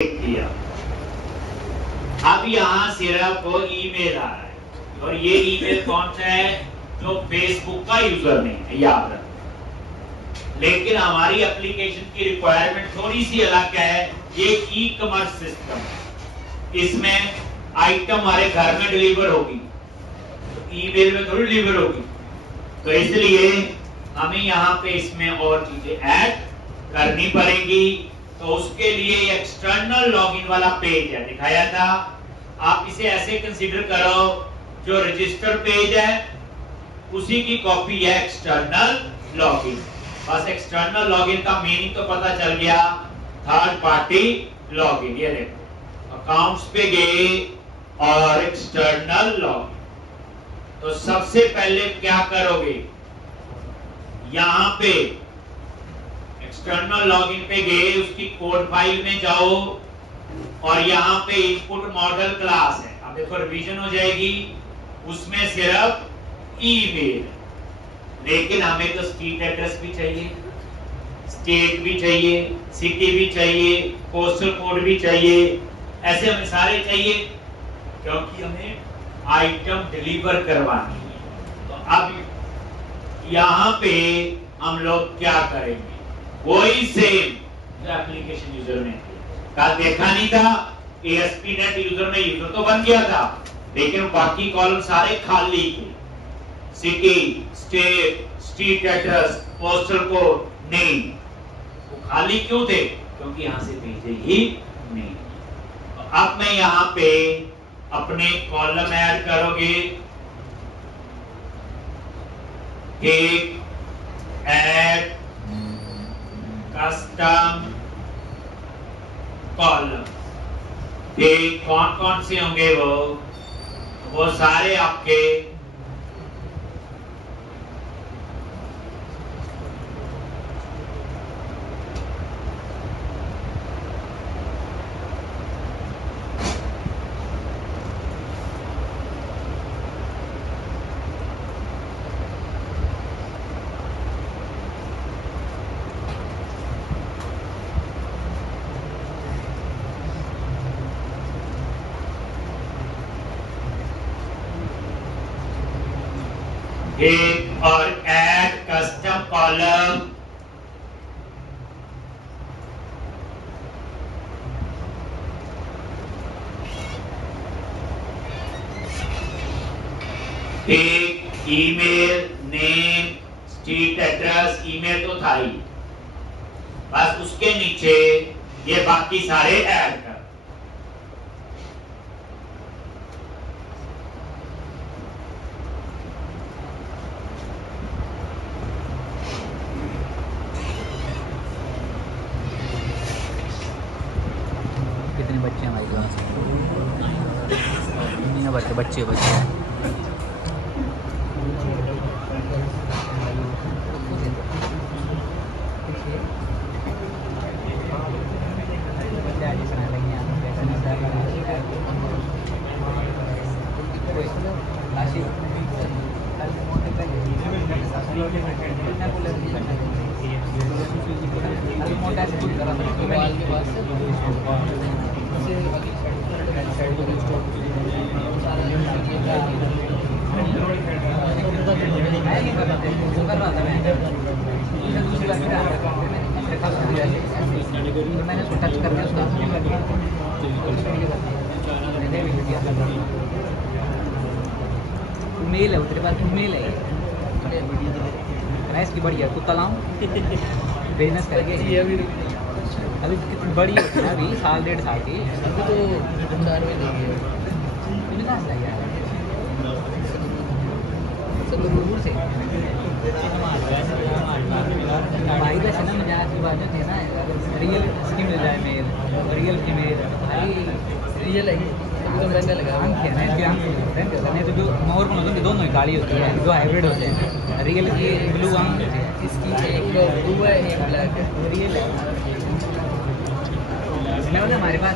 किया। अब यहाँ सिर्फ ईमेल आ रहा है और ये ईमेल कौन सा है? जो फेसबुक का यूजर नेम है, याद रखना। लेकिन हमारी एप्लीकेशन की रिक्वायरमेंट थोड़ी सी अलग है। ये ई कॉमर्स सिस्टम, इसमें आइटम हमारे घर में डिलीवर होगी, तो ईमेल में थोड़ी डिलीवर होगी। तो इसलिए हमें यहाँ पे इसमें और चीजें ऐड करनी पड़ेंगी। तो उसके लिए एक्सटर्नल लॉगिन वाला पेज है, दिखाया था। आप इसे ऐसे कंसीडर करो, जो रजिस्टर पेज है उसी की कॉपी है एक्सटर्नल लॉगिन। बस एक्सटर्नल लॉगिन का मीनिंग तो पता चल गया, थर्ड पार्टी लॉगिन। ये देखो, अकाउंट्स पे गए और एक्सटर्नल लॉगिन। तो सबसे पहले क्या करोगे, यहां पे एक्सटर्नल लॉगिन पे गए, उसकी कोड फाइल में जाओ और यहाँ पे इनपुट मॉडल क्लास है। अब देखो रिवीजन हो जाएगी, उसमें सिर्फ ईमेल, लेकिन हमें तो स्ट्रीट एड्रेस भी चाहिए, स्टेट भी चाहिए, सिटी भी चाहिए, पोस्टल कोड भी चाहिए, ऐसे हमें सारे चाहिए क्योंकि हमें आइटम डिलीवर करवानी है। तो अब यहाँ पे हम लोग क्या करेंगे, वही सेम जो एप्लीकेशन यूजर ने कल देखा नहीं था। ASP.NET यूजर में यूजर तो बन गया था, लेकिन बाकी कॉलम सारे खाली थे। City, state, street address, postal code, name, वो खाली क्यों थे? क्योंकि यहां से भेजे ही नहीं। तो अब मैं यहां पे अपने कॉलम ऐड करोगे, एक ऐड कस्टम कॉलम। ये कौन कौन से होंगे? वो सारे आपके एक और ऐड कस्टम कॉलम। एक email name, street address, email तो था ही, बस उसके नीचे ये बाकी सारे ऐड कर। कितने बच्चे हैं भाई क्लास में? बच्चे मैंने उसको टच करके उसका मेल है, तेरे पास मेल है? मैं इसकी बढ़िया तो तलाऊं बिजनेस करके अभी कितनी बड़ी होती है, अभी साल 1.5 साल की, अभी तो 4 महीने की है। सब दूर से भाई वैसे ना मजाक की बात होती है ना, रियल इसकी मिल जाए मेल, रियल की मेल भाई रियल है तो मैंने लगा आंख है ना, इसके आंख नहीं तो जो नॉर्मल होते हैं दोनों ही काली होती है, जो हाइब्रिड होते हैं। रियल की ब्लू आंख, इसकी एक ब्लू है एक ब्लैक है, रियल है। इसमें मतलब हमारे पास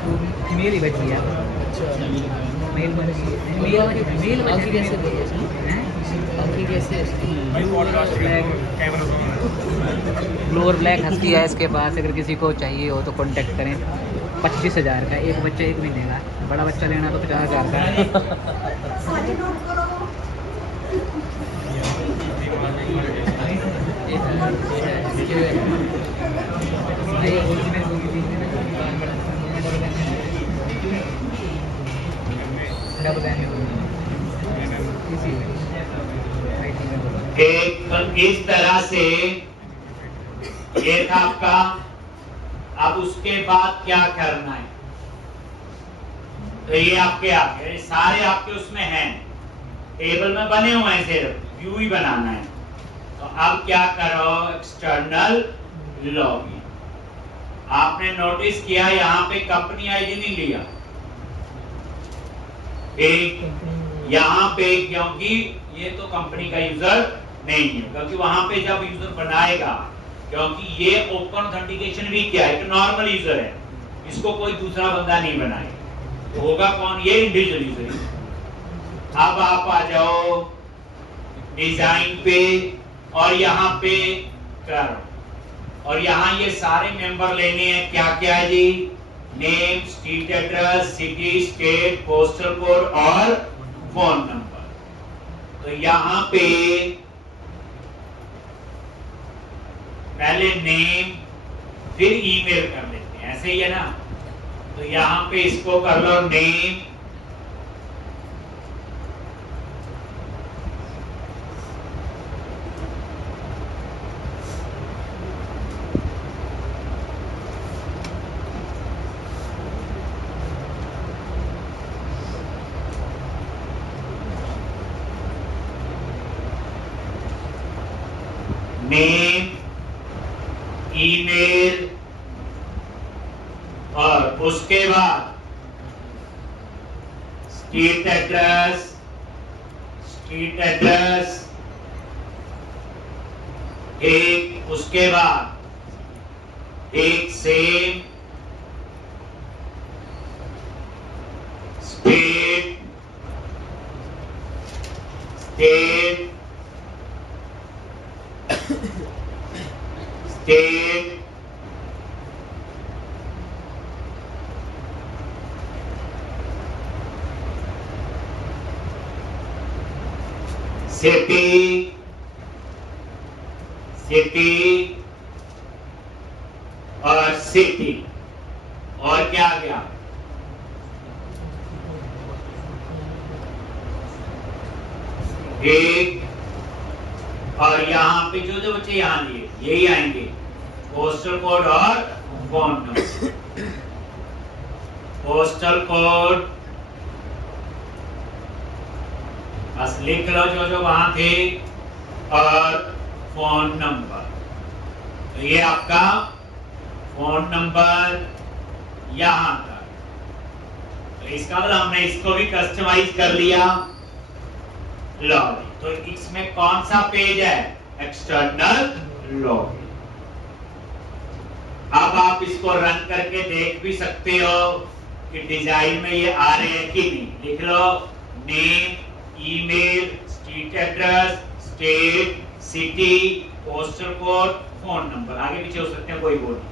फीमेल ही बची है, मेल ब्लू और ब्लैक हस्की है इसके पास, अगर किसी को चाहिए हो तो कांटेक्ट करें। 25,000 का, एक बच्चा 1 महीने का, बड़ा बच्चा लेना तो 50,000 का है। एक इस तरह से ये था आपका। अब उसके बाद क्या करना है, तो ये आपके आगे सारे आपके उसमें हैं, टेबल में बने हुए हैं, सिर्फ व्यू ही बनाना है। तो अब क्या करो, एक्सटर्नल लॉगिन। आपने नोटिस किया यहाँ पे कंपनी आईडी नहीं लिया, एक यहाँ पे, क्योंकि ये तो कंपनी का यूजर नहीं है, क्योंकि वहां पे जब यूजर बनाएगा, क्योंकि ये ओपन ऑथेंटिकेशन भी क्या है, नॉर्मल यूजर है, इसको कोई दूसरा बंदा नहीं बनाएगा, तो होगा कौन, ये इंडिविजुअल यूजर। अब आप आ जाओ डिजाइन पे और यहाँ पे करो, और यहाँ ये सारे मेंबर लेने हैं, क्या क्या है जी, name, street address, city, state, postal code और फोन नंबर। तो यहाँ पे पहले नेम फिर ईमेल कर लेते हैं, ऐसे ही है ना। तो यहाँ पे इसको कर लो नेम, नेम, ईमेल, और उसके बाद स्ट्रीट एड्रेस, एक, उसके बाद एक सेम, स्टेट, सिटी और सिटी, और क्या गया, एक, और यहाँ पे जो जो बच्चे यहाँ लिए यही आएंगे, पोस्टल कोड और फोन नंबर। पोस्टल कोड बस लिख लो जो जो वहां थे, और फोन नंबर। तो ये आपका फोन नंबर यहां तक। तो इसका मतलब हमने इसको भी कस्टमाइज कर लिया। लॉगिन, तो इसमें कौन सा पेज है, एक्सटर्नल लॉगिन। अब आप इसको रन करके देख भी सकते हो कि डिजाइन में ये आ रहे हैं कि नहीं। लिख लो name, email, street address, state, city, postal code, phone number, आगे पीछे हो सकते हैं, कोई वो नहीं।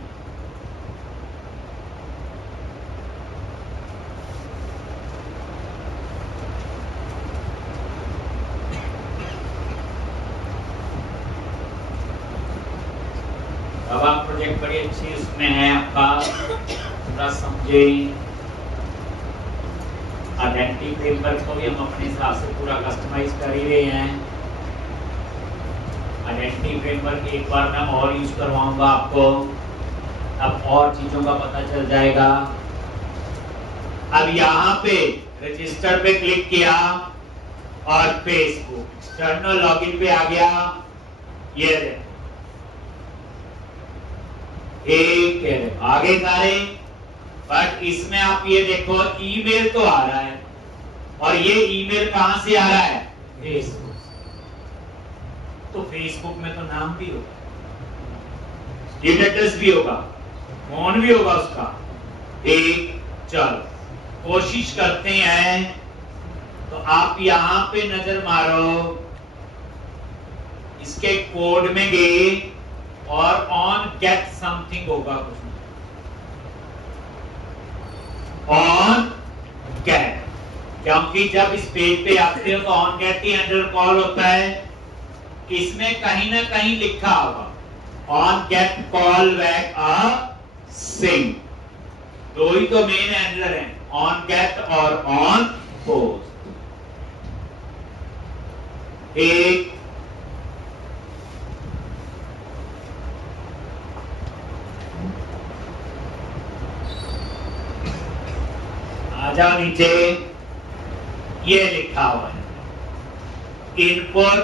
अब आप प्रोजेक्ट बड़ी अच्छी उसमें है आपका, थोड़ा समझे। आइडेंटिटी फ्रेमवर्क को भी हम अपने हिसाब से पूरा कस्टमाइज कर ही रहे हैं। आइडेंटिटी फ्रेमवर्क एक बार मैं और यूज करवाऊंगा आपको, अब और चीजों का पता चल जाएगा। अब यहाँ पे रजिस्टर पे क्लिक किया और फेसबुक एक्सटर्नल लॉगिन पे आ गया। ये एक आगे सारे, बट इसमें आप ये देखो ईमेल तो आ रहा है, और ये ईमेल कहां से आ रहा है, फेसबुक। तो फेसबुक में तो नाम भी होगा, स्ट्रीट एड्रेस भी होगा, फोन भी होगा उसका। एक, चलो कोशिश करते हैं। तो आप यहां पे नजर मारो, इसके कोड में गए और ऑन गेट समथिंग होगा कुछ। क्योंकि जब इस पेज पे आते हो तो ऑन गेट की अंडर कॉल होता है, इसमें कहीं ना कहीं लिखा होगा on get call back async. दो ही तो मेन हैंडलर हैं, ऑन गेट और ऑन पोस्ट। एक आ जाओ नीचे, ये लिखा हुआ है इनपुट,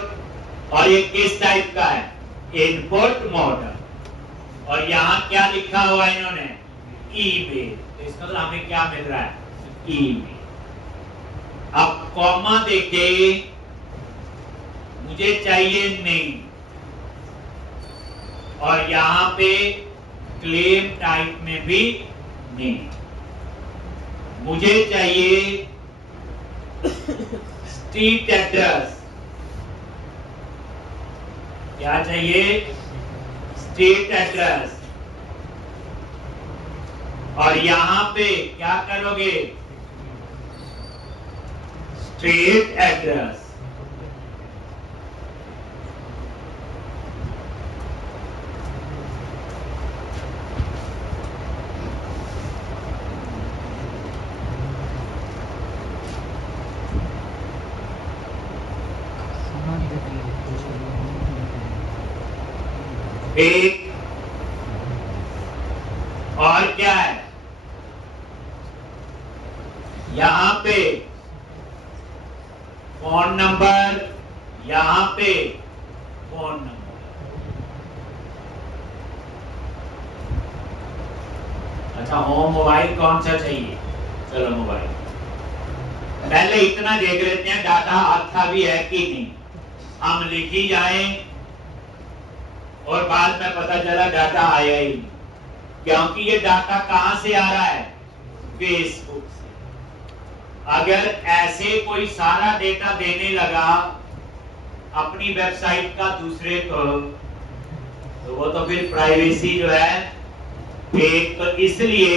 और ये किस टाइप का है, इनपुट मॉडल। और यहां क्या लिखा हुआ है इन्होंने, ईमेल। तो इसका मतलब हमें क्या मिल रहा है, ईमेल। अब कॉमा देके मुझे चाहिए नेम, और यहां पे क्लेम टाइप में भी नेम। मुझे चाहिए स्ट्रीट एड्रेस, क्या चाहिए, स्ट्रीट एड्रेस। और यहां पे क्या करोगे, स्ट्रीट एड्रेस। एक और क्या है, यहां पे फोन नंबर, यहां पे फोन नंबर। अच्छा, होम मोबाइल कौन सा चाहिए, चलो मोबाइल। पहले इतना देख लेते हैं डाटा अच्छा भी है कि नहीं। हम लिखी जाएं और बाद में पता चला डाटा आया ही नहीं, क्योंकि ये डाटा कहां से आ रहा है, फेसबुक से। अगर ऐसे कोई सारा डेटा देने लगा अपनी वेबसाइट का दूसरे को, तो वो तो फिर प्राइवेसी जो है एक। तो इसलिए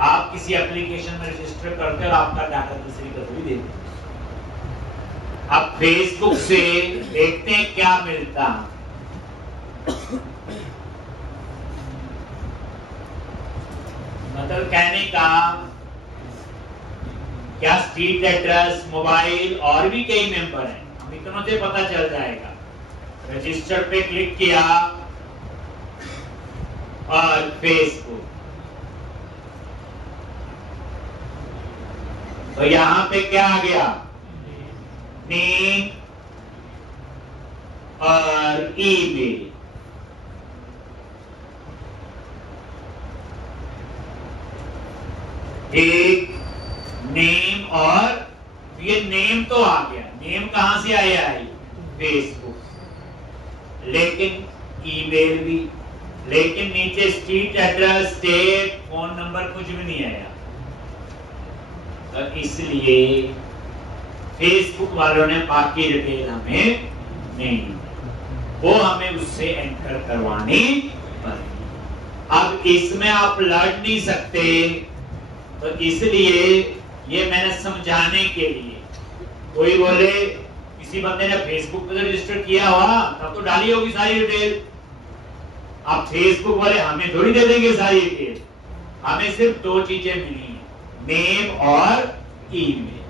आप किसी एप्लीकेशन में रजिस्टर करते हो और आपका डाटा दूसरी को थोड़ी देते। अब फेसबुक से देखते हैं क्या मिलता। मतलब कहने का क्या, स्ट्रीट एड्रेस, मोबाइल और भी कई मेंबर हैं, हम इतनों से पता चल जाएगा। रजिस्टर पे क्लिक किया और फेसबुक, तो यहां पे क्या आ गया, नेम और ईमेल। एक नेम, और ये नेम तो आ गया, नेम कहां से आया है, फेसबुक, लेकिन ईमेल भी, लेकिन नीचे street address, state, phone number कुछ भी नहीं आया। तो इसलिए फेसबुक वालों ने बाकी डिटेल हमें नहीं, वो हमें उससे एंटर करवानी पड़ेगी। अब इसमें आप लड़ नहीं सकते, तो इसलिए ये मैंने समझाने के लिए, कोई बोले किसी बंदे ने फेसबुक पे रजिस्टर किया हुआ तब तो डाली होगी सारी डिटेल। अब फेसबुक वाले हमें थोड़ी दे देंगे सारी डिटेल, हमें सिर्फ दो चीजें मिली हैं, नेम और ईमेल।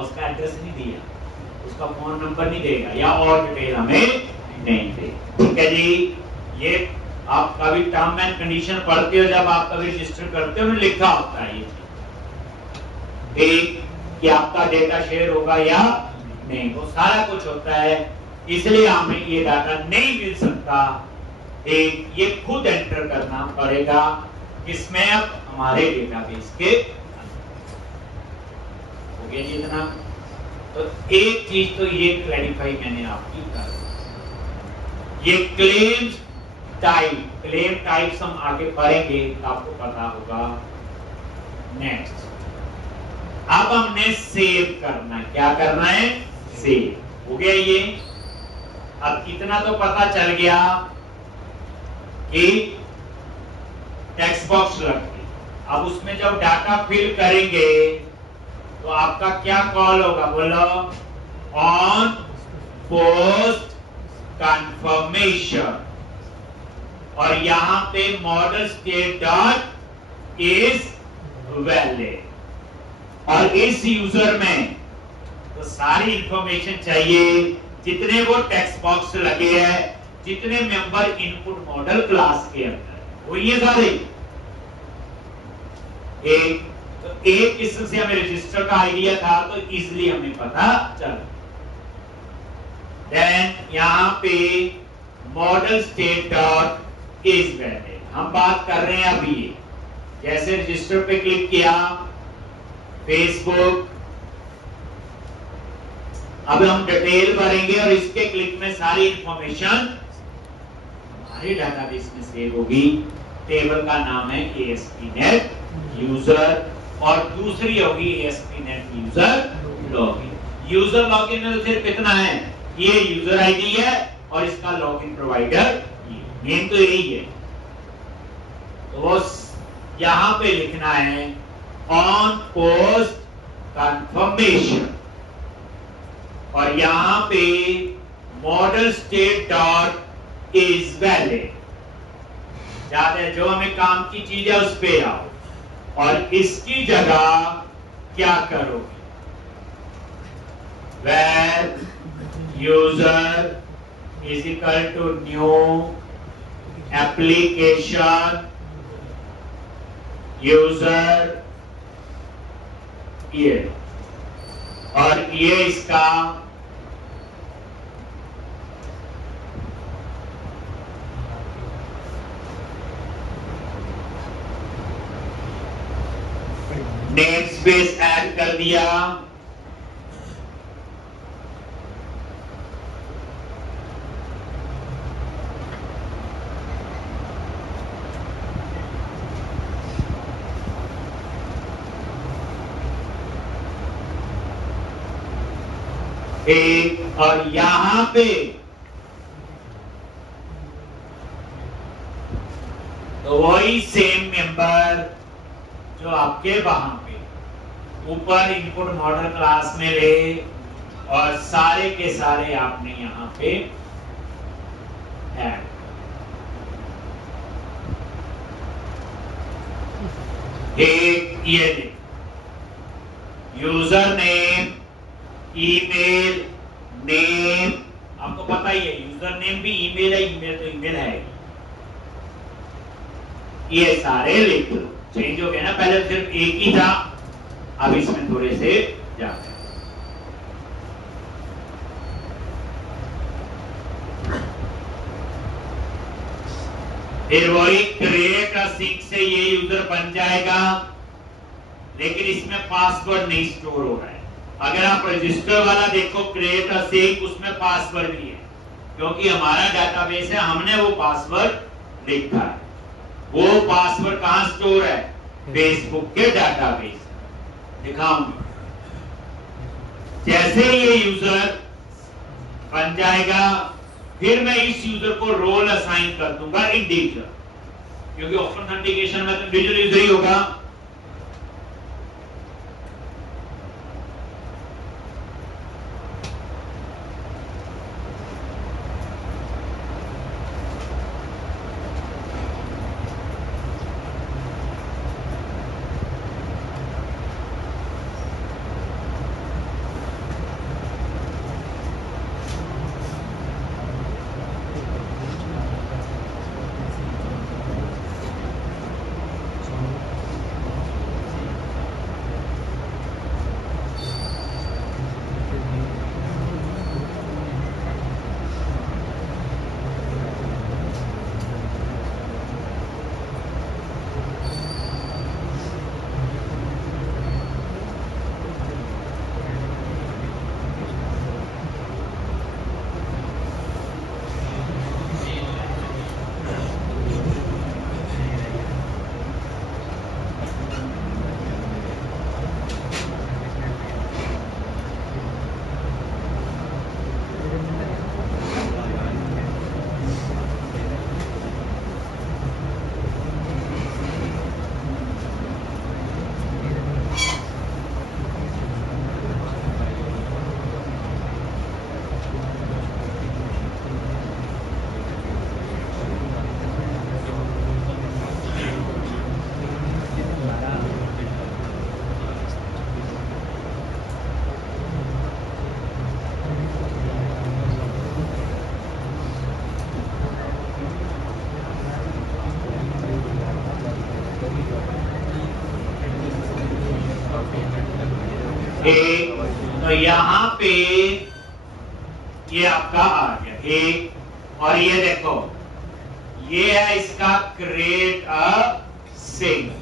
उसका एड्रेस नहीं दिया, उसका फोन नंबर नहीं देगा, या और डिटेल हमें नहीं देगा। ठीक है जी, ये आप कभी टर्म एंड कंडीशन पढ़ते हो, जब आप कभी रजिस्टर करते हो, लिखा होता है ये एक कि आपका डेटा शेयर होगा या नहीं, वो सारा कुछ होता है। इसलिए हमें ये डाटा नहीं मिल सकता, एक ये खुद एंटर करना पड़ेगा किसमें, अब हमारे डेटाबेस के। हो गया जी इतना। तो एक चीज तो ये क्लैरिफाई मैंने आपकी कर, ये क्लेम्स टाइप, क्लेम टाइप्स हम आगे पढ़ेंगे, आपको पता होगा। नेक्स्ट, अब हमने सेव करना है, क्या करना है, सेव। हो गया ये। अब इतना तो पता चल गया कि टेक्स्ट बॉक्स रख के अब उसमें जब डाटा फिल करेंगे तो आपका क्या कॉल होगा, बोलो, ऑन पोस्ट कंफर्मेशन। और यहां पे model state dot is valid. और इस यूजर में तो सारी इंफॉर्मेशन चाहिए, जितने वो टेक्स्ट बॉक्स लगे हैं, जितने मेंबर इनपुट मॉडल क्लास के अंदर, वो ये सारे एक किस्म से हमें रजिस्टर का आइडिया था तो इजीली हमें पता चला। देन यहां पे model state dot is valid हम बात कर रहे हैं अभी। जैसे रजिस्टर पे क्लिक किया, फेसबुक, अब हम डिटेल भरेंगे और इसके क्लिक में सारी इंफॉर्मेशन हमारे डाटाबेस में सेव होगी। टेबल का नाम है ASP.NET यूजर और दूसरी होगी ASP.NET user login. User login में सिर्फ इतना है, ये यूजर आईडी है और इसका लॉगिन प्रोवाइडर मेन तो यही है। तो यहां पे लिखना है ऑन पोस्ट कंफर्मेशन और यहां पे model state dot is valid. ज्यादा जो हमें काम की चीज है उस पे आओ और इसकी जगह क्या करोगे, where user is equal to new application user ये, और ये इसका नेम स्पेस ऐड कर दिया। एक और यहां पे तो वही सेम मेंबर जो आपके वहां पे ऊपर इनपुट मॉडल क्लास में ले और सारे के सारे आपने यहां पे ऐड। एक ये यूजर नेम, ईमेल नेम, आपको पता ही है यूजर नेम भी ईमेल है, ईमेल तो ईमेल है, ये सारे लिख लो। चेंज हो गया ना, पहले सिर्फ एक ही था, अब इसमें थोड़े से जाते हैं। फिर वही क्रिएट अ सिंक से ये यूजर बन जाएगा, लेकिन इसमें पासवर्ड नहीं स्टोर हो रहा है। अगर आप रजिस्टर वाला देखो क्रिएट अ सिंक, उसमें पासवर्ड भी है, क्योंकि हमारा डाटाबेस है, हमने वो पासवर्ड लिखा है। वो पासवर्ड कहां स्टोर है, फेसबुक के डाटाबेस। दिखाऊंगा जैसे ये यूजर बन जाएगा, फिर मैं इस यूजर को रोल असाइन कर दूंगा इंडिविजुअल, क्योंकि ऑथेंटिकेशन में तो इंडिविजुअल यूजर ही होगा। ठीक, तो यहाँ पे ये आपका आ गया। ठीक, और ये देखो ये है इसका क्रिएट अ सिंक,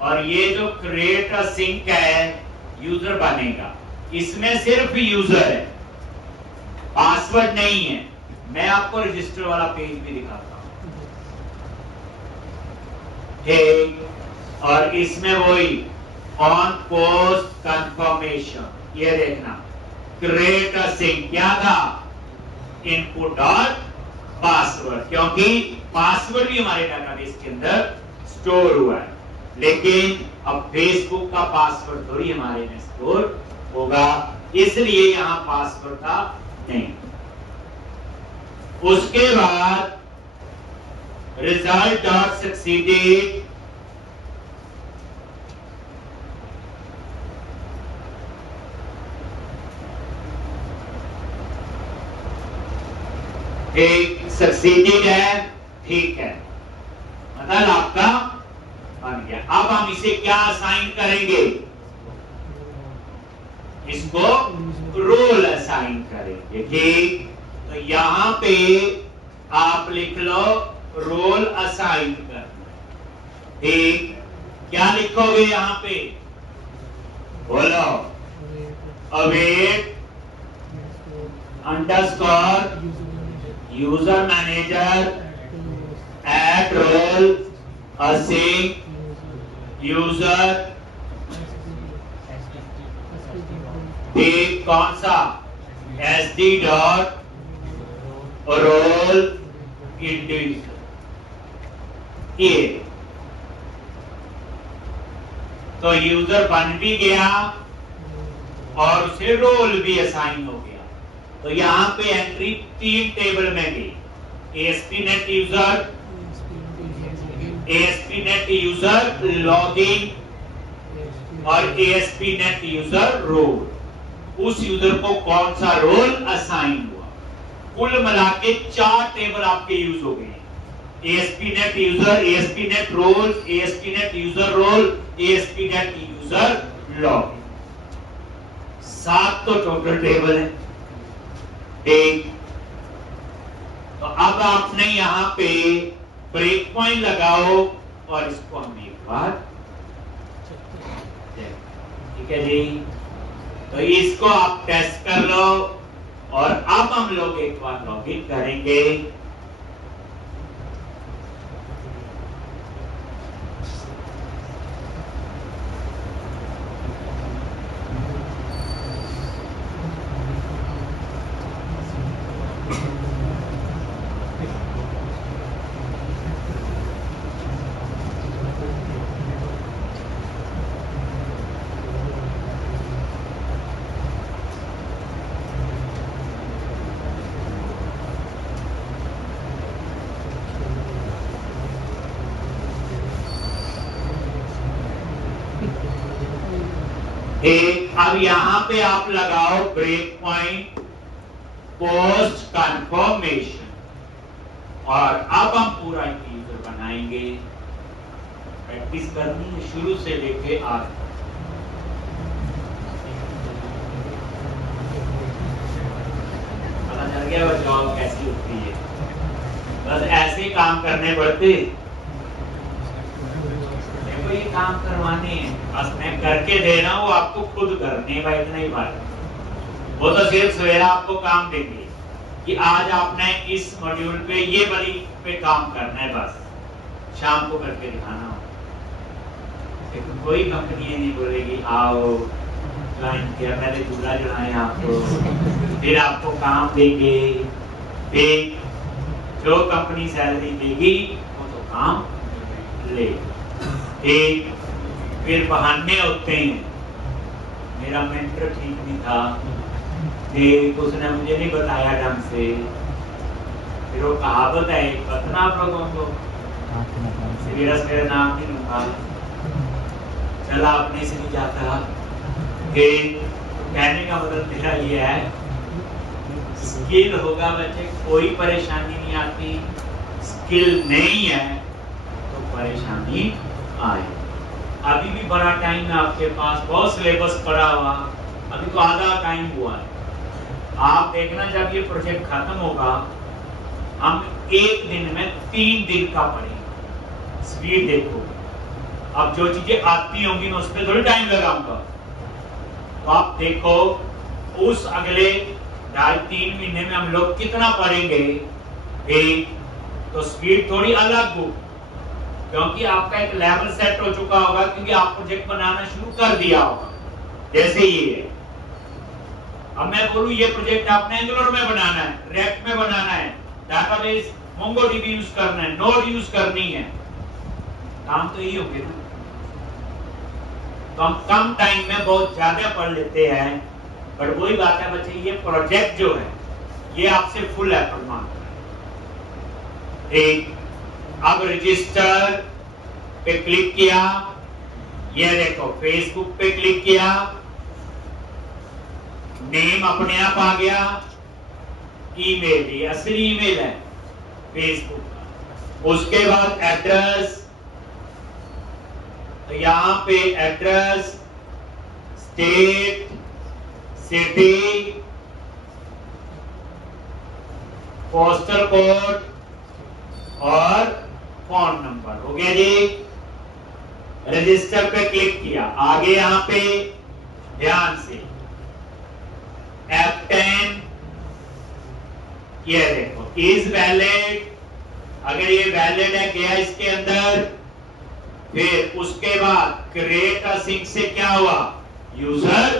और ये जो क्रिएट अ सिंक है यूजर बनेगा, इसमें सिर्फ यूजर है, पासवर्ड नहीं है। मैं आपको रजिस्टर वाला पेज भी दिखाता हूं। ठीक, और इसमें वही ऑन पोस्ट कंफर्मेशन, ये देखना क्रिएट अ सिंक क्या था, इनपुट और पासवर्ड, क्योंकि पासवर्ड भी हमारे डेटाबेस के अंदर स्टोर हुआ है, लेकिन अब फेसबुक का पासवर्ड थोड़ी हमारे में स्टोर होगा, इसलिए यहां पासवर्ड था नहीं। उसके बाद रिजल्ट डॉट सक्सीडेड, एक सक्सीडेड है, ठीक है, मतलब आपका बन गया। अब हम इसे क्या असाइन करेंगे, इसको रोल असाइन करेंगे। ठीक, तो यहां पे आप लिख लो रोल असाइन करना। ठीक, क्या लिखोगे यहां पे, बोलो, await underscore user manager at role assign user. ठीक, कौन सा, SD डॉट रोल इंडिविजुअल, ये तो यूजर बन भी गया और उसे रोल भी असाइन हो गया। तो यहां पे एंट्री 3 टेबल में गई, ASP.NET user, ASP.NET user login और ASP.NET यूजर रोल। उस यूजर को कौन सा रोल असाइन हुआ, कुल मिला के 4 टेबल आपके यूज हो गए, ASP.NET user, ASP.NET role, ASP.NET user role, ASP.NET user login, 7 तो टोटल टेबल है। ठीक, तो अब आपने यहां पे ब्रेक पॉइंट लगाओ और इसको हम एक बार, ठीक है जी, तो इसको आप टेस्ट कर लो और अब हम लोग एक बार लॉगिन करेंगे। अब यहां पे आप लगाओ ब्रेक पॉइंट पोस्ट कंफर्मेशन, और अब हम पूरा यूजर बनाएंगे। प्रैक्टिस करनी है शुरू से लेके आगे। पता चल गया वो जॉब कैसी होती है, बस ऐसे ही काम करने पड़ते। ये काम करवाने हैं, बस मैं करके दे रहा हूँ, आपको खुद करने का इतना ही बात। वो तो सिर्फ सवेरा आपको काम देंगे कि आज आपने इस मॉड्यूल पे ये वाली पे काम करना है, बस शाम को करके दिखाना हो। लेकिन कोई कंपनी नहीं बोलेगी आओ क्लाइंट किया पहले दूल्हा चढ़ाए आपको, फिर आपको काम देंगे। जो कंपनी सैलरी देगी वो तो काम ले। एक फिर बहाने होते हैं, मेरा मेंटर ठीक नहीं था, उसने मुझे नहीं बताया ढंग से। फिर वो कहावत है, बतना आप लोगों को सवेरा सवेरा नाम नहीं लूंगा, चला अपने से नहीं जाता। कहने का मतलब मेरा ये है, स्किल होगा बच्चे कोई परेशानी नहीं आती, स्किल नहीं है तो परेशानी आए। अभी भी बड़ा टाइम है आपके पास, बहुत सिलेबस पड़ा हुआ, अभी तो आधा टाइम हुआ है। आप देखना जब ये प्रोजेक्ट खत्म होगा, हम एक दिन में 3 दिन का पढ़ेंगे। स्पीड देखो, अब जो चीजें आती होंगी मैं उस पर थोड़ी टाइम लगाऊंगा। तो आप देखो उस अगले 2.5-3 महीने में हम लोग कितना पढ़ेंगे, तो स्पीड थोड़ी अलग हो, क्योंकि आपका एक लेवल सेट हो चुका होगा, क्योंकि आप प्रोजेक्ट बनाना शुरू कर दिया होगा। जैसे ये है, अब मैं बोलूं ये प्रोजेक्ट आपने एंगुलर में बनाना है, रिएक्ट में बनाना है, डाटाबेस मोंगोडीबी यूज करना है, नोड यूज करनी है, काम तो यही होंगे ना। तो हम कम टाइम में बहुत ज्यादा पढ़ लेते हैं, पर वही बात है बच्चे, ये प्रोजेक्ट जो है ये आपसे फुल एफर्ट मांगता है। एक अब रजिस्टर पे क्लिक किया, ये देखो फेसबुक पे क्लिक किया, नेम अपने आप आ गया, ईमेल, ये असली ईमेल है फेसबुक का। उसके बाद एड्रेस, तो यहां पे address, state, city, postal code और फोन नंबर हो गया जी। रजिस्टर पे क्लिक किया, आगे यहां पे ध्यान से F10, ये देखो इज वैलिड, अगर ये वैलिड है गया इसके अंदर। फिर उसके बाद क्रिएट अ सिंक से क्या हुआ, यूजर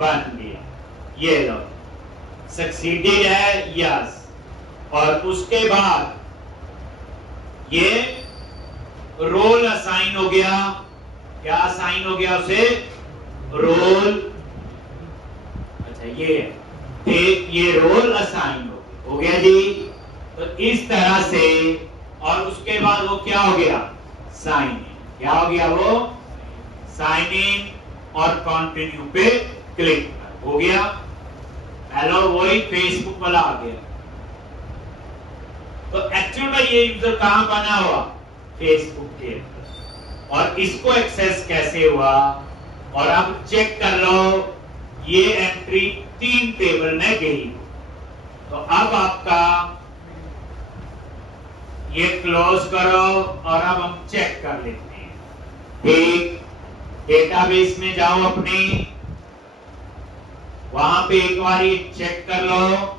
बन गया, ये लो सक्सीडेड है, यस। और उसके बाद ये रोल असाइन हो गया, क्या असाइन हो गया उसे, रोल, अच्छा ये रोल असाइन हो गया जी। तो इस तरह से, और उसके बाद वो क्या हो गया, साइन इन, क्या हो गया वो, साइन इन और कंटिन्यू पे क्लिक हो गया। हेलो, वही फेसबुक वाला आ गया। तो एक्चुअल में ये यूजर कहां बना हुआ, फेसबुक के अंदर, और इसको एक्सेस कैसे हुआ। और अब चेक कर लो, ये एंट्री 3 टेबल में गई। तो अब आपका ये क्लोज करो, और अब हम चेक कर लेते हैं। एक डेटाबेस में जाओ अपने, वहां पे एक बार चेक कर लो,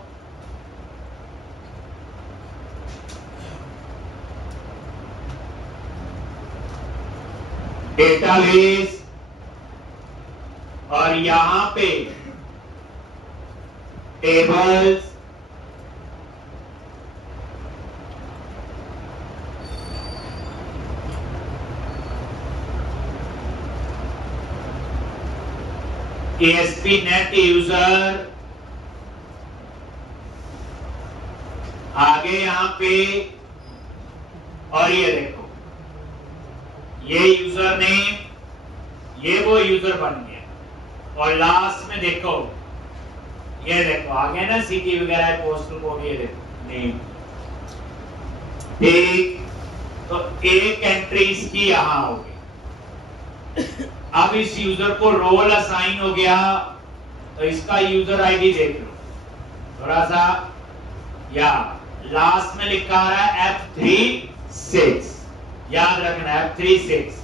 डेटाबेस, और यहां पे टेबल्स, ASP.NET यूजर, आगे यहां पे, और ये देखो ये यूजर नेम, ये वो यूजर बन गया। और लास्ट में देखो, ये देखो आ गया ना सिटी वगैरह, पोस्टल कोड, ये देखो नेम, ठीक। तो एक एंट्री इसकी यहां हो गई। अब इस यूजर को रोल असाइन हो गया, तो इसका यूजर आईडी देख लो थोड़ा सा, या लास्ट में लिखा आ रहा है F36, याद रखना F36।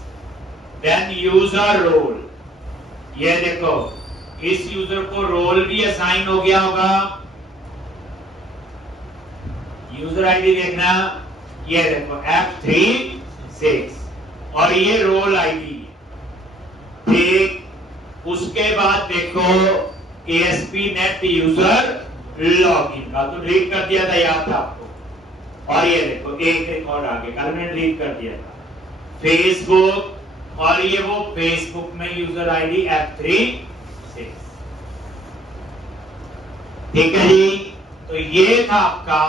देन यूजर रोल, ये देखो इस यूजर को रोल भी असाइन हो गया होगा, यूजर आईडी देखना, ये देखो F36, और ये रोल आईडी, ठीक। उसके बाद देखो ASP.NET यूजर लॉगिन का तो डिलीट कर दिया था, याद था आपको। और ये देखो एक रिकॉर्ड आगे, कल मैंने डिलीट कर दिया था, फेसबुक, और ये वो फेसबुक में यूजर आईडी F36, ठीक है जी। तो ये था आपका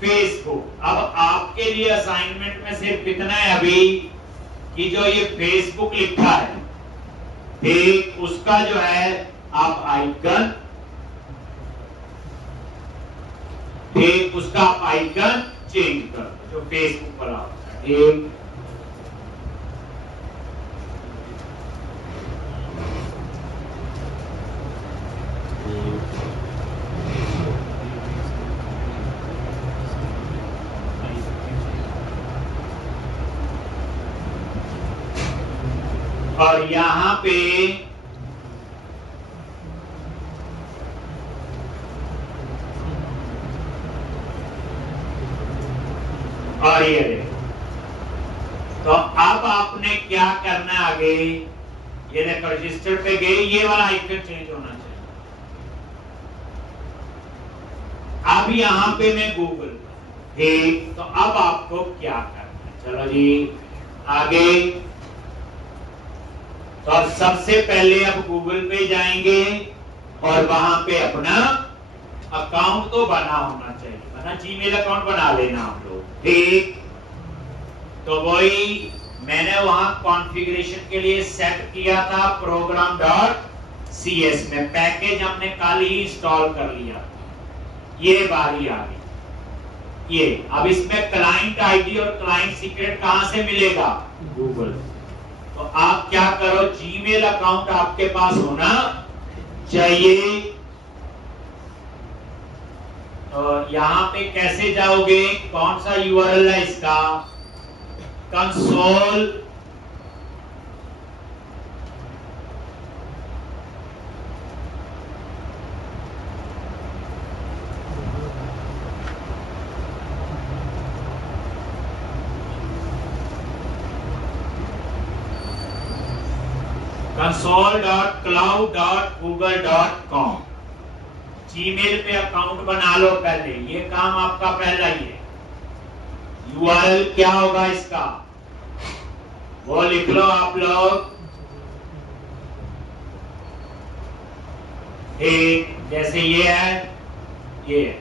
फेसबुक। अब आपके लिए असाइनमेंट में सिर्फ इतना है अभी कि जो ये फेसबुक लिखा है, ठीक, उसका जो है आप आइकन, ठीक, उसका आप आइकन चेंज कर दो, जो फेसबुक पर आता है, ठीक। और यहां पे और ये देखो, तो अब आपने क्या करना है आगे, ये देखो रजिस्टर पे गए, ये वाला आइकन चेंज होना चाहिए। अब यहां पे मैं गूगल, ठीक, तो अब आपको क्या करना है, चलो जी आगे। तो अब सबसे पहले अब गूगल पे जाएंगे और वहां पे अपना अकाउंट तो बना होना चाहिए, बना, जीमेल अकाउंट बना लेना आप लोग, ठीक। तो वही मैंने वहां कॉन्फ़िगरेशन के लिए सेट किया था program.cs में, पैकेज हमने कल ही इंस्टॉल कर लिया। ये बारी आ गई, ये अब इसमें क्लाइंट आईडी और क्लाइंट सीक्रेट कहां से मिलेगा, गूगल। तो आप क्या करो, जीमेल अकाउंट आपके पास होना चाहिए। तो यहां पे कैसे जाओगे, कौन सा यूआरएल है इसका, कंसोल console.cloud.google.com। जीमेल पे अकाउंट बना लो पहले, ये काम आपका पहला ही है। यूआरएल क्या होगा इसका, वो लिख लो आप लोग, एक जैसे ये है, ये है।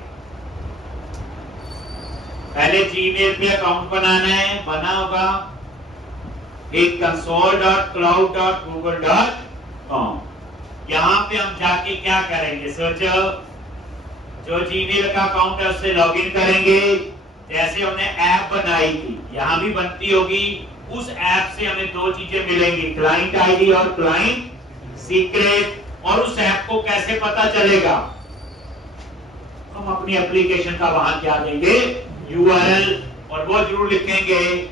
पहले जीमेल पे अकाउंट बनाना है, बना होगा एक console.cloud.google.com। यहां पे हम जाके क्या करेंगे, सोचो, जो जीमेल का अकाउंट है उससे लॉगिन करेंगे, जैसे हमने ऐप बनाई थी, यहां भी बनती होगी। उस ऐप से हमें दो चीजें मिलेंगी, क्लाइंट आईडी और क्लाइंट सीक्रेट। और उस ऐप को कैसे पता चलेगा, हम अपनी एप्लीकेशन का वहां क्या देंगे, यूआरएल, और वो जरूर लिखेंगे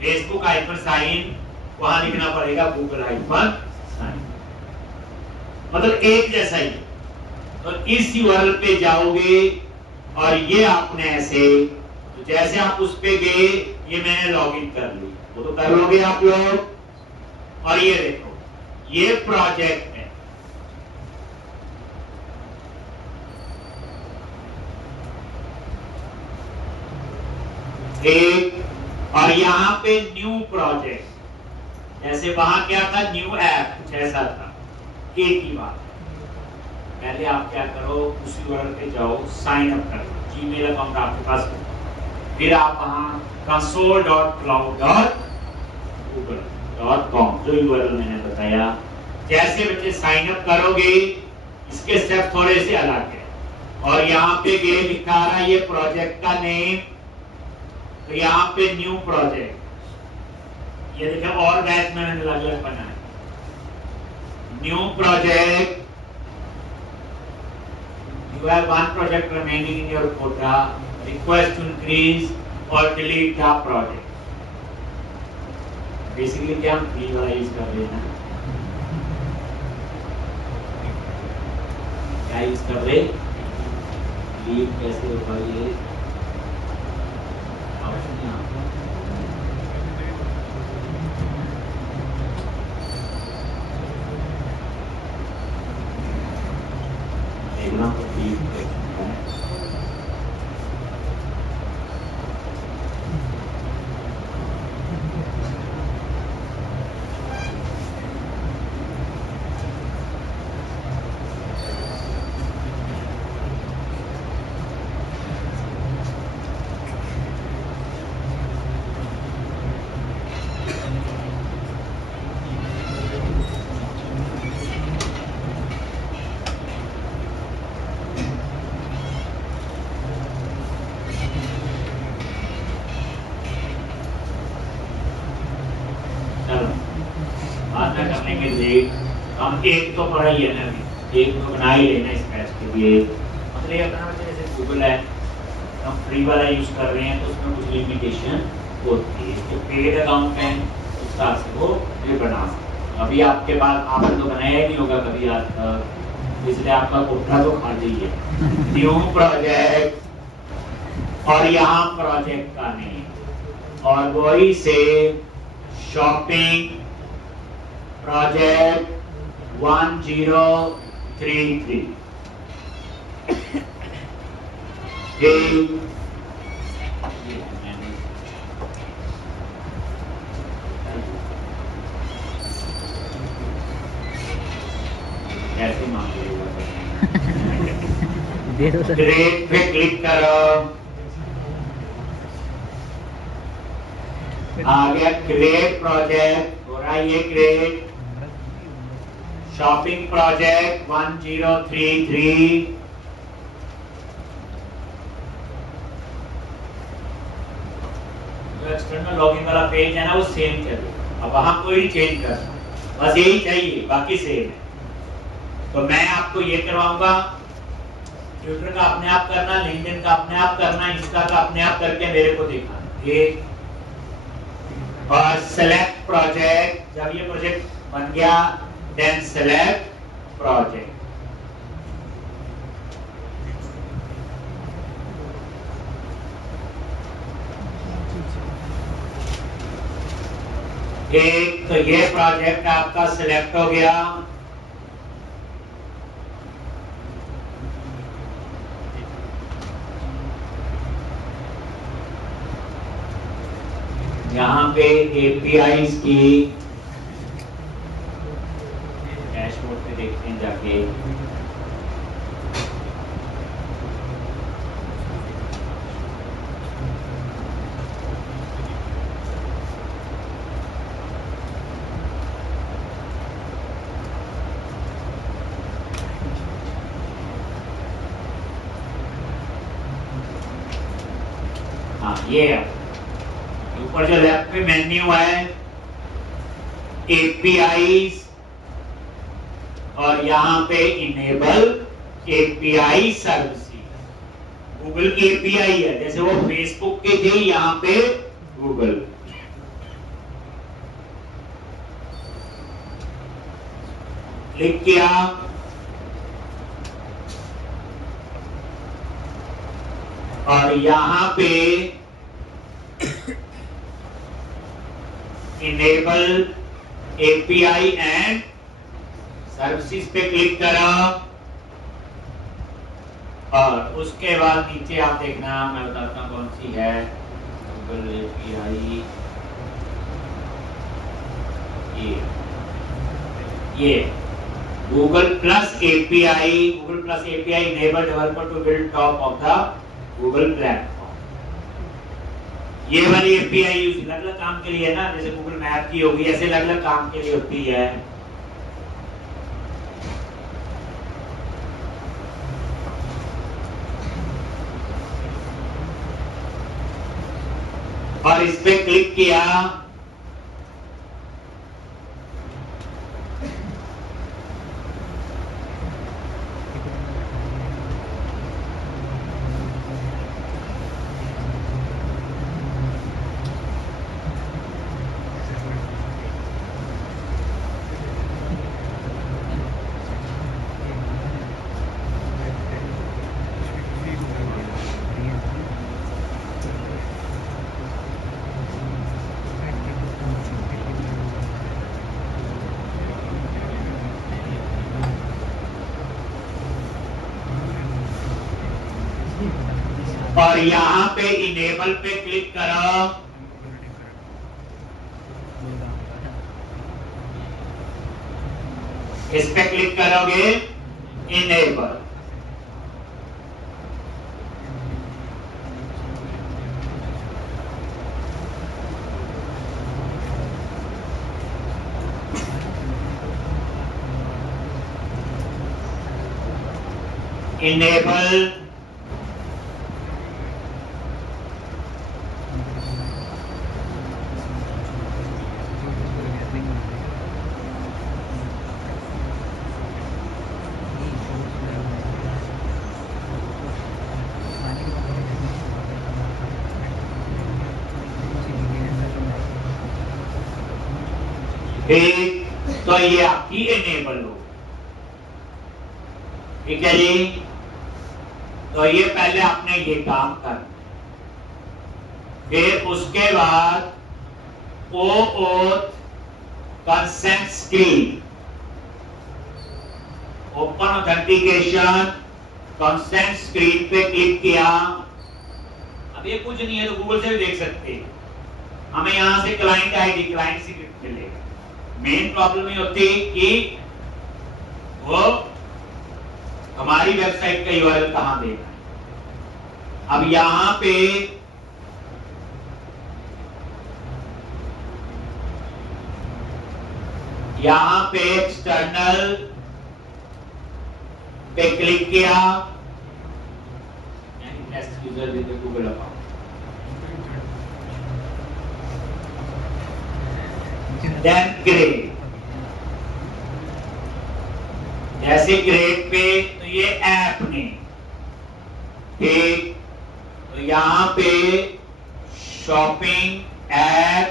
फेसबुक आइकन साइन, वहां लिखना पड़ेगा गूगल आइकन साइन, मतलब एक जैसा ही। तो इस यूआरएल पे जाओगे और ये आपने ऐसे, तो जैसे आप उस पे गए, ये मैंने लॉगिन कर ली, वो तो कर लोगे आप लोग। और ये देखो, ये प्रोजेक्ट है, एक, और यहां पे न्यू प्रोजेक्ट, जैसे वहां क्या था, न्यू ऐप, कुछ ऐसा था, एक ही बात। पहले आप क्या करो, उसी यूआरएल पे जाओ, साइन अप करो, जीमेल अकाउंट आपके पास हो, फिर आप वहां console.cloud.google.com, जो यूआरएल मैंने बताया, जैसे बच्चे साइन अप करोगे, इसके स्टेप थोड़े से अलग है। और यहाँ पे ये लिखा रहा है, ये प्रोजेक्ट का नेम, तो यहाँ पे न्यू प्रोजेक्ट, ये देखिए, और बैच मैंने अलग अलग बनाया, new project. You have one project remaining in your quota. Request to increase or delete the project. Basically क्या हम free वाला यूज कर रहे हैं, क्या यूज कर रहे, delete कैसे होगा, ये ऑप्शन यहाँ देखना, delete हम एक तो पढ़ा ही है ना, एक तो बना ही लेना इस बैच के लिए। मतलब ये अपना जैसे गूगल है, हम फ्री वाला यूज कर रहे हैं, तो उसमें कुछ लिमिटेशन होती है। जो पेड अकाउंट है तरह से वो ये बना सकते। अभी आपके पास आपने तो बनाया नहीं होगा कभी आज तक, इसलिए आपका कोठा तो खाली है। न्यू प्रोजेक्ट और यहाँ प्रोजेक्ट का नेम और वही से शॉपिंग प्रोजेक्ट 1033 ऐसे मान लीजिएगा। ग्रेड पे क्लिक करो, आ गया क्रिएट प्रोजेक्ट, हो रहा है ये क्रिएट शॉपिंग प्रोजेक्ट 1033। जो एक्सटर्नल लॉगिन वाला पेज है ना वो सेम चले, अब वहां कोई चेंज कर, बस यही चाहिए, बाकी सेम है। तो मैं आपको ये करवाऊंगा, ट्विटर का अपने आप करना, लिंक्डइन का अपने आप करना, इंस्टा का अपने आप करके मेरे को दिखाना ये। और सेलेक्ट प्रोजेक्ट, जब ये प्रोजेक्ट बन गया देन सेलेक्ट प्रोजेक्ट। एक तो ये प्रोजेक्ट आपका सिलेक्ट हो गया। यहाँ पे APIs की डैशबोर्ड पे देखते हैं जाके, हाँ ये ऊपर जो लेफ्ट पे मेन्यू है APIs और यहाँ पे इनेबल API सर्विसेज। गूगल की API है, जैसे वो फेसबुक के थे, यहाँ पे गूगल। क्लिक किया, और यहाँ पे इनेबल API एंड सर्विसेज पे क्लिक करा, और उसके बाद नीचे आप देखना, मैं बताता हूं कौन सी है। गूगल API, ये Google plus API, Google plus API enable developer to build top of the Google platform. ये वाली API यूज अलग अलग काम के लिए है ना, जैसे गूगल मैप की होगी, ऐसे अलग अलग काम के लिए होती है। और इस पे क्लिक किया, और यहाँ पे इनेबल पे क्लिक करो, इस पे क्लिक करोगे इनेबल। इनेबल ठीक, तो ये आपकी इनेबल हो। ठीक है जी, तो ये पहले आपने ये काम कर, फिर उसके बाद OAuth consent screen, open authentication consent screen पे क्लिक किया। अब ये कुछ नहीं है तो गूगल से भी देख सकते हैं, हमें यहां से क्लाइंट आईडी क्लाइंट सीक्रेट मिलेगा। मेन प्रॉब्लम ये होती है कि वो हमारी वेबसाइट का यूआरएल कहां देना है। अब यहां पे एक्सटर्नल पे क्लिक किया, test user with Google account. Then grade, जैसे ग्रेड पे तो ये ऐप ने, ठीक, तो यहां पे शॉपिंग ऐप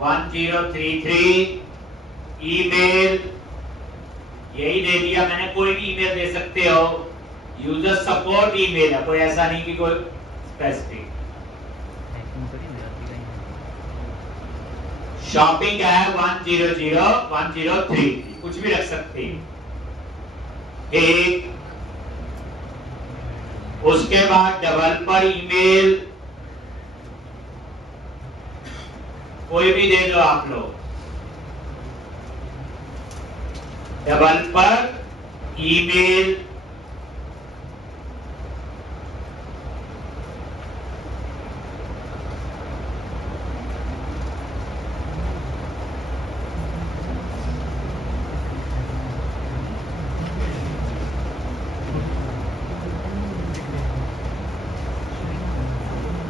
1033, ईमेल यही दे दिया मैंने, कोई भी ईमेल दे सकते हो, यूजर सपोर्ट ईमेल है, कोई ऐसा नहीं कि कोई स्पेसिफिक। शॉपिंग ऐप 100103, कुछ भी रख सकते हैं। एक, उसके बाद डेवलपर ईमेल कोई भी दे दो आप लोग, developer email,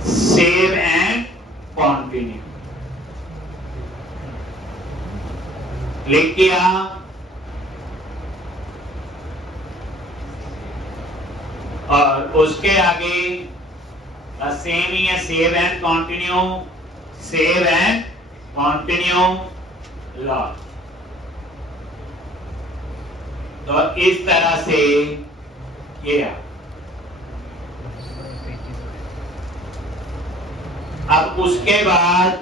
save and continue, click किया। और उसके आगे सेम ही है, save and continue, save and continue log. तो इस तरह से ये अब उसके बाद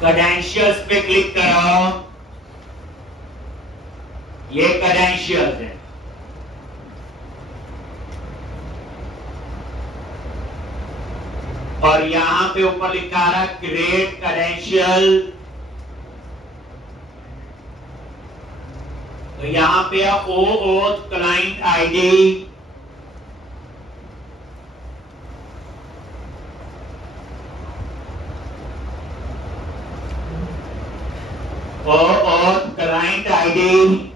क्रेडेंशियल्स पे क्लिक करो, ये क्रेडेंशियल्स है। और यहां पे ऊपर लिखा रहा क्रिएट क्रेडेंशियल, तो यहां पे OAuth client ID, OAuth client ID,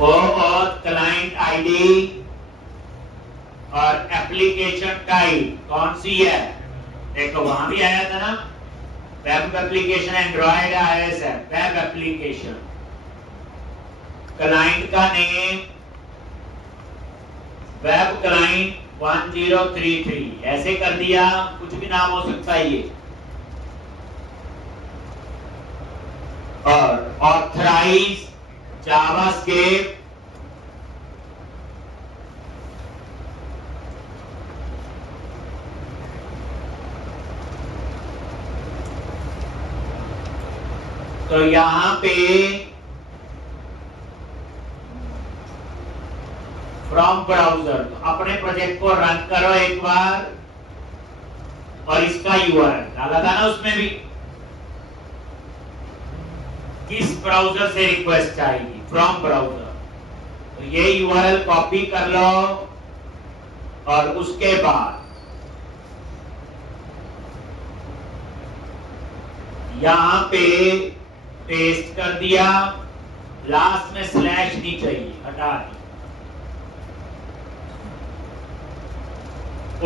OAuth client ID और एप्लीकेशन टाइप कौन सी है, देखो वहां भी आया था ना, वेब एप्लीकेशन, एंड्रॉइड, iOS है, वेब एप्लीकेशन। क्लाइंट का नेम वेब क्लाइंट 1033 ऐसे कर दिया, कुछ भी नाम हो सकता है ये। और ऑथराइज जावास्क्रिप्ट, तो यहां पे फ्रॉम ब्राउजर, अपने प्रोजेक्ट को रन करो एक बार, और इसका यूआरएल डाला था ना उसमें भी, किस ब्राउजर से रिक्वेस्ट आएगी, फ्रॉम ब्राउजर, तो ये यूआरएल कॉपी कर लो और उसके बाद यहां पे पेस्ट कर दिया, लास्ट में स्लैश नहीं चाहिए, हटा दी।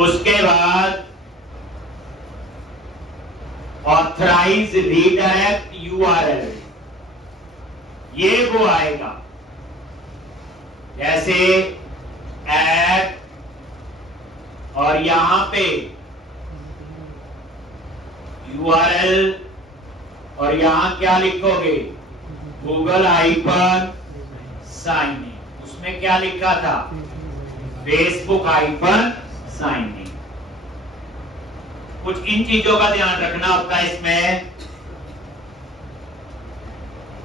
उसके बाद ऑथराइज रीडायरेक्ट यूआरएल, ये वो आएगा जैसे ऐड, और यहां पे यूआरएल, और यहां क्या लिखोगे, गूगल आइकन साइन इन। उसमें क्या लिखा था, फेसबुक आइकन साइन इन। कुछ इन चीजों का ध्यान रखना होता है इसमें,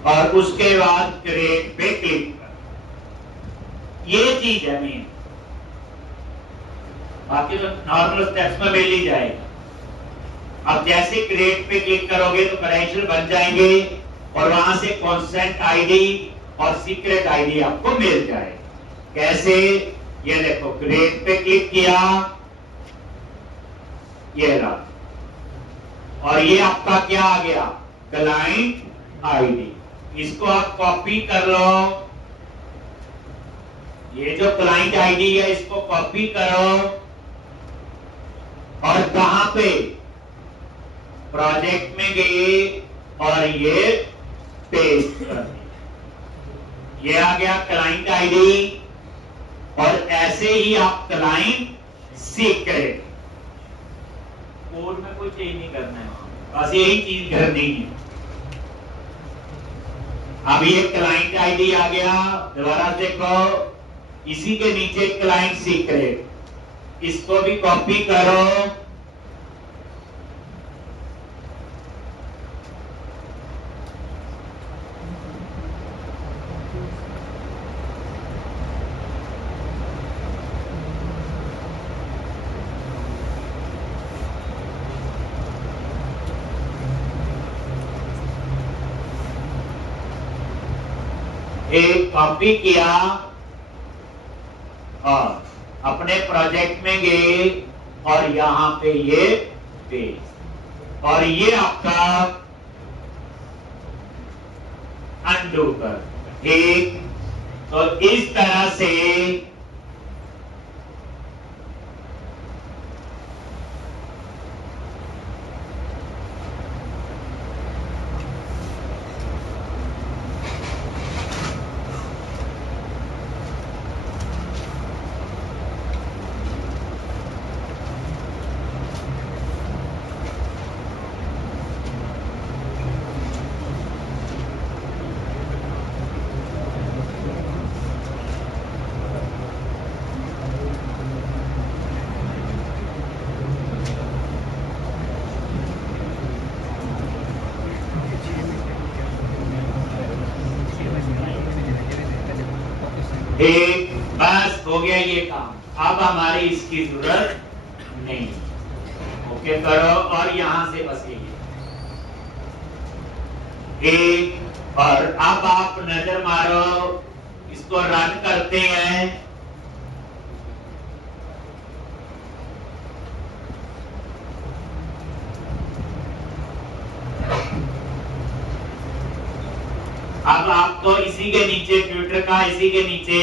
और उसके बाद क्रिएट पे क्लिक कर, ये चीज है मेन। बाकी तो नॉर्मल स्टेप्स में मिल ही जाएगा। अब जैसे क्रिएट पे क्लिक करोगे तो क्रेडेंशियल बन जाएंगे, और वहां से कॉन्सेंट आईडी और सीक्रेट आईडी आपको मिल जाए। कैसे, ये देखो, क्रिएट पे क्लिक किया, ये रहा, और ये आपका क्या आ गया, क्लाइंट आईडी। इसको आप कॉपी कर लो, ये जो क्लाइंट आईडी है इसको कॉपी करो, और कहां पे, प्रोजेक्ट में गए और ये पेस्ट कर दिया। ये आ गया क्लाइंट आईडी, और ऐसे ही आप क्लाइंट सीक्रेट, कोड में कोई चेंज नहीं करना है, बस यही चीज करनी है। अब ये क्लाइंट आईडी आ गया, दोबारा देखो, इसी के नीचे क्लाइंट सीक्रेट, इसको भी कॉपी करो, एक कॉपी किया और अपने प्रोजेक्ट में गए, और यहां पे ये पेज, और ये आपका अनडू कर, ठीक। तो इस तरह से एक, बस हो गया ये काम। अब हमारी इसकी जरूरत नहीं। ओके करो, और यहां से बस ये एक, और अब आप नजर मारो, इसको रन करते हैं। अब आपको इसी के नीचे ट्विटर का, इसी के नीचे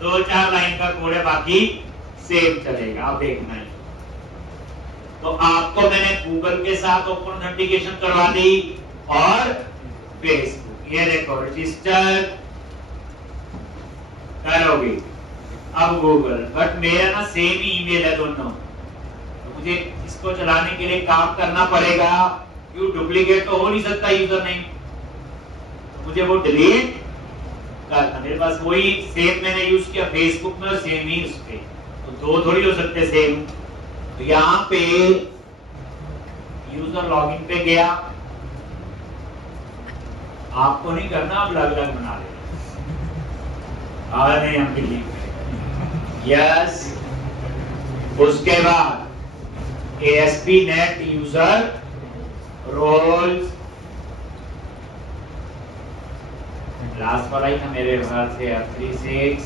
2-4 लाइन का कोड है, बाकी सेव चलेगा। आप देखना है तो आपको मैंने गूगल के साथ ओपन ऑथेंटिकेशन करवा दी, और फेसबुक, ये देखो रजिस्टर करोगे। अब गूगल, बट मेरा ना सेम ही ईमेल है दोनों, तो मुझे इसको चलाने के लिए काम करना पड़ेगा। क्यों, डुप्लीकेट तो हो नहीं सकता यूजर नेम, मुझे वो डिलीट करना। मेरे पास वही सेम मैंने यूज किया फेसबुक में, और सेम ही उस पे, तो दो थोड़ी हो सकते सेम। तो यहाँ पे यूजर लॉगिन पे गया, आपको नहीं करना, आप अलग अलग बना लेना। नहीं, हम डिलीट करेंगे, यस। उसके बाद ASP.NET यूजर रोल्स, लास्ट वाला ही था मेरे ख्याल से, F36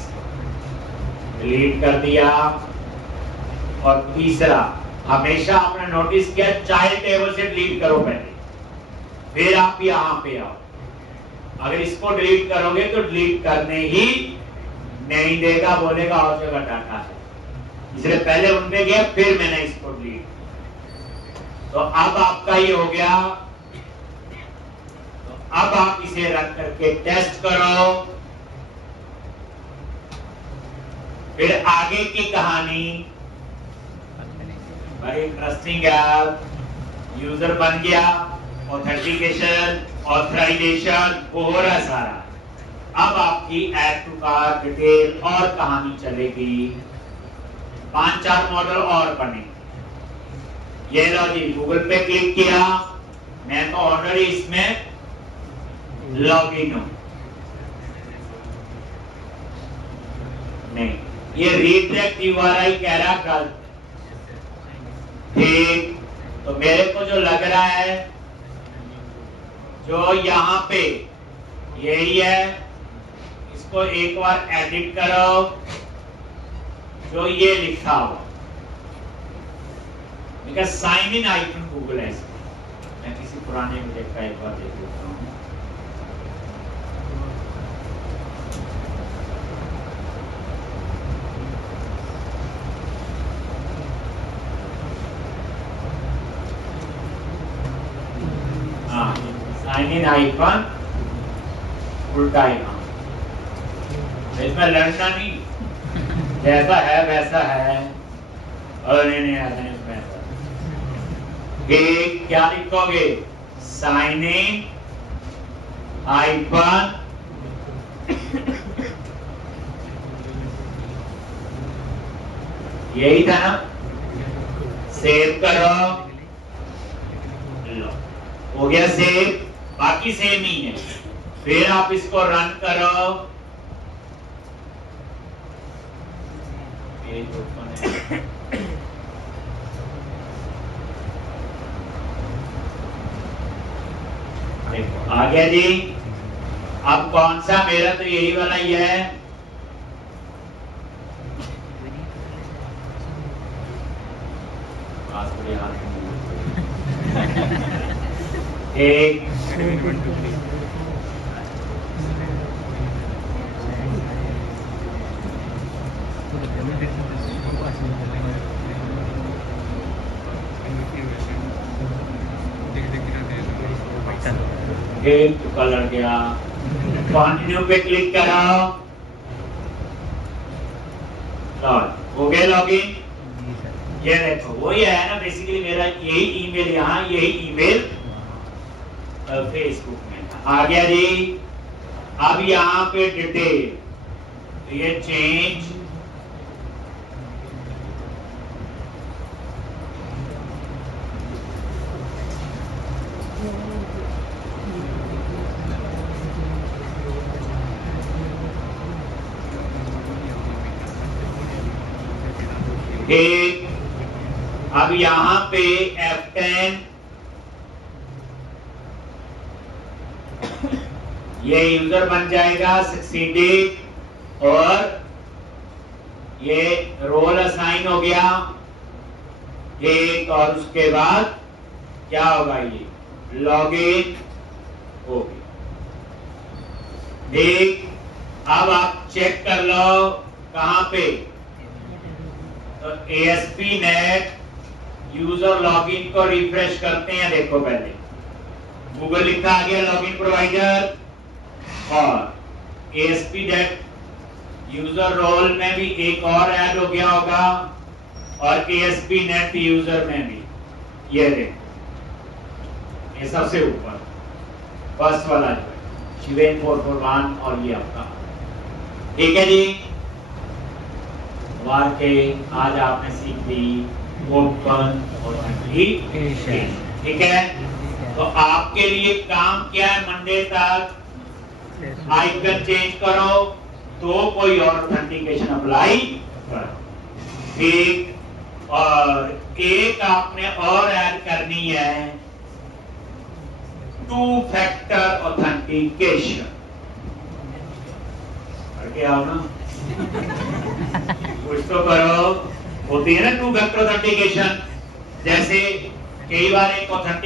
डिलीट कर दिया। और तीसरा, हमेशा आपने नोटिस किया, चाइल्ड टेबल से डिलीट करो पहले, फिर आप यहां पे आओ। अगर इसको डिलीट करोगे तो डिलीट करने ही नहीं देगा, बोलेगा और जगह डाटा है, इसलिए पहले उनमें गया, फिर मैंने इसको डिलीट। तो अब आपका ये हो गया। तो अब आप इसे रख करके टेस्ट करो। फिर आगे की कहानी बड़ी इंटरेस्टिंग है। यूजर बन गया, ऑथेंटिकेशन, ऑथराइजेशन वो हो रहा है सारा। अब आपकी ऐड टू कार्ट डिटेल और कहानी चलेगी। 5-4 मॉडल और बने। ये लो जी, गूगल पे क्लिक किया, मैं तो ऑलरेडी इसमें लॉग इन हूं। नहीं, ये रीडायरेक्ट यूआरएल कह रहा गलत। ठीक, तो मेरे को जो लग रहा है, जो यहां पे यही है, इसको एक बार एडिट करो। जो ये लिखा हुआ साइन इन आइकन गूगल है। मैं किसी पुराने प्रोजेक्ट का एक बार देख लेता हूँ। हाँ, साइन इन आइकन उल्टा ही नाम। इसमें लड़ना नहीं, जैसा है वैसा है। और नहीं ऐसा नहीं, उसमें ऐसा। क्या लिखोगे? साइन इन आइकन यही था ना। सेव करो, लो हो गया सेव। बाकी सेम ही है। फिर आप इसको रन करो। पेज ओपन है। देखो आ गया जी। अब कौन सा? मेरा तो यही वाला ही है। एक कलर गया। कंटिन्यू पे क्लिक कराओ। हो गया लॉगिन। ये देखो वही है ना, बेसिकली मेरा यही ईमेल यहाँ, यही ईमेल फेसबुक में आ गया जी। अब यहाँ पे डिटेल, तो ये चेंज एक। अब यहां पे F10 ये यूजर बन जाएगा, सक्सीडेड। और ये रोल असाइन हो गया एक। और उसके बाद क्या होगा? ये लॉगिन हो गया। ठीक, अब आप चेक कर लो कहां पे। तो ASP.NET यूजर लॉगिन को रिफ्रेश करते हैं। देखो पहले गूगल लिखा आ गया लॉगिन प्रोवाइडर, और ASP.NET यूजर रोल में भी एक और ऐड हो गया होगा, और ASP.NET यूजर में भी। ये देखो, ये सबसे ऊपर फर्स्ट वाला जो है शिवेन 441, और ये आपका। ठीक है जी। वाकई आज आपने सीख ली ओपन ऑथेंटिकेशन। ठीक है, तो आपके लिए काम क्या है? मंडे तक आइकन चेंज करो तो कोई और ऑथेंटिकेशन अप्लाई करो। ठीक, और एक आपने और ऐड करनी है, 2 फैक्टर ऑथेंटिकेशन। करके आओ ना, कुछ तो करो। होती है ना 2 फैक्टर ऑथेंटिकेशन। जैसे कई बार एक ऑथेंटिकेशन